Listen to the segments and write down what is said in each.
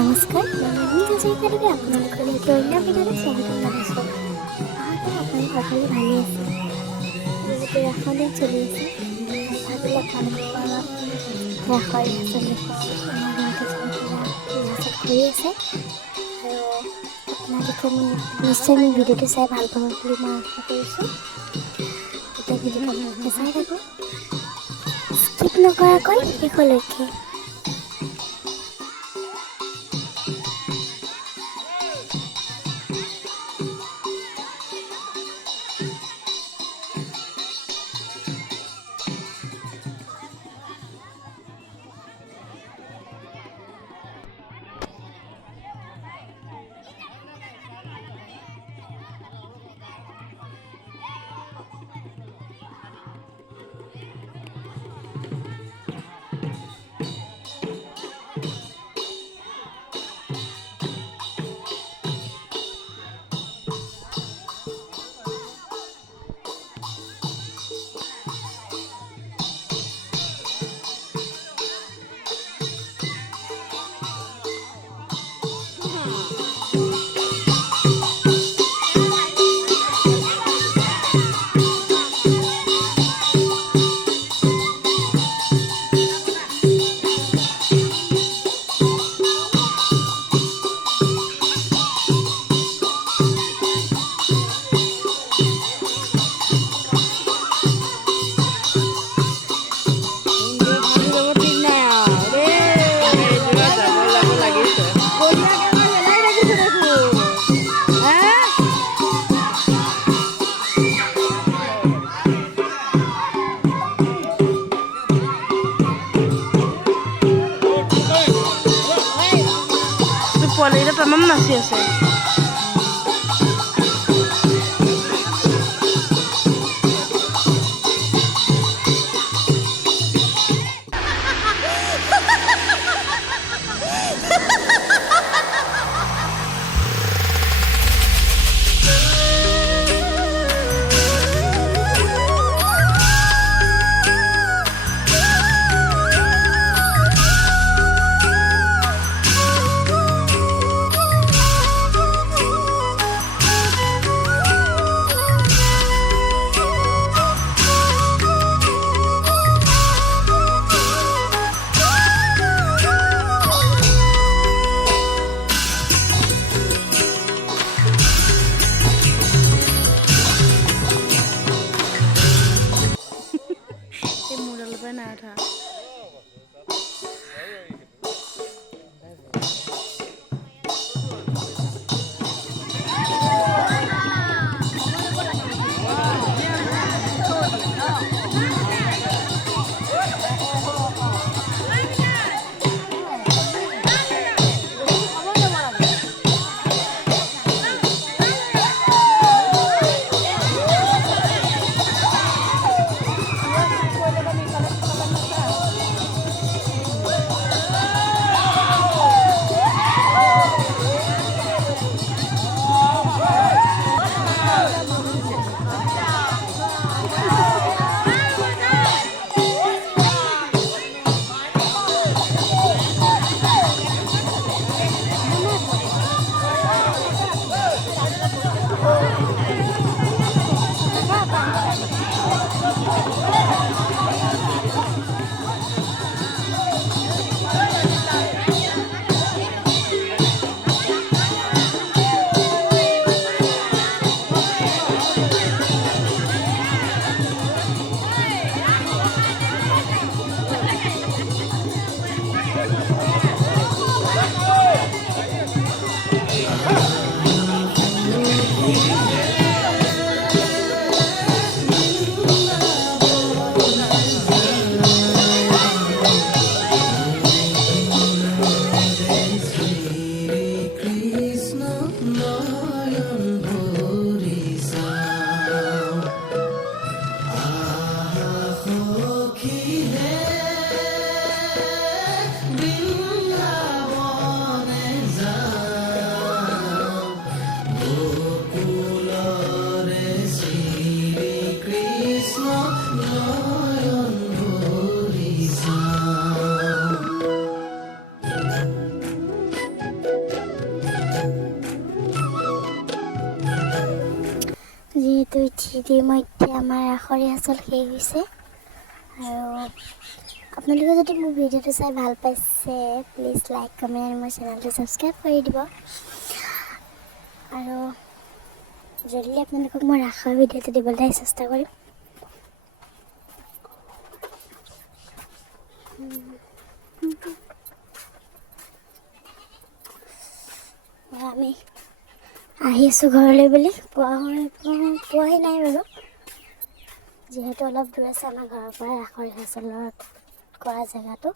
নমস্কাৰ, মই নন্দিনী হাজৰিকাদেৱে আপোনালোকলৈকে অন্য ভিডিঅ'লৈ স্বাগতম জনাইছোঁ। আপুনি সকলো ভালেই আছে? যিহেতু ৰাসৰ দিন চলি আছে, ভাবিলে আপোনালোকৰ ৰাসৰ ৰিহাৰ্চেল দেখুৱাওঁ। আমাৰ গাঁৱতে চলিবলৈ ৰিহাৰ্চেল কৰি আছে আৰু আপোনালোকে নিশ্চয় মোৰ ভিডিঅ'টো চাই ভাল পাব বুলি মই আশা কৰিছোঁ। গোটেই ভিডিঅ'টো আপোনালোকে চাই থাকক, স্কিপ নকৰাকৈ শেষলৈকে। পোৱালিকেইটা তামাম নাচি আছে। নাই উঠা। যিহেতু ইতিমধ্যে আমাৰ আখৰ ৰিহাৰ্চেল শেষ হৈছে আৰু আপোনালোকে যদি মোৰ ভিডিঅ'টো চাই ভাল পাইছে প্লিজ লাইক কমেণ্ট আৰু মোৰ চেনেলটো ছাবস্ক্ৰাইব কৰি দিব আৰু যদি আপোনালোকক মই ৰাসৰ ভিডিঅ'টো দিবলৈ চেষ্টা কৰিম। আমি আহি আছোঁ ঘৰলৈ বুলি পোৱাহি নাই বাৰু, যিহেতু অলপ দূৰ আছে আমাৰ ঘৰৰ পৰা ৰাসৰ ৰিহাৰ্চেলৰ কৰা জেগাটো।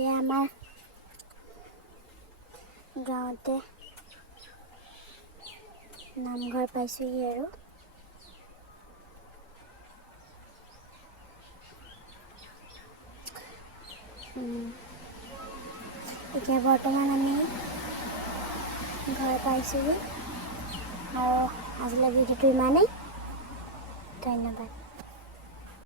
এয়া আমাৰ গাঁৱতে নামঘৰ পাইছোঁহি আৰু এতিয়া বৰ্তমান আমি ঘৰ পাইছোঁহি আৰু আজিলৈ ভিডিঅ'টো ইমানেই। ধন্যবাদ।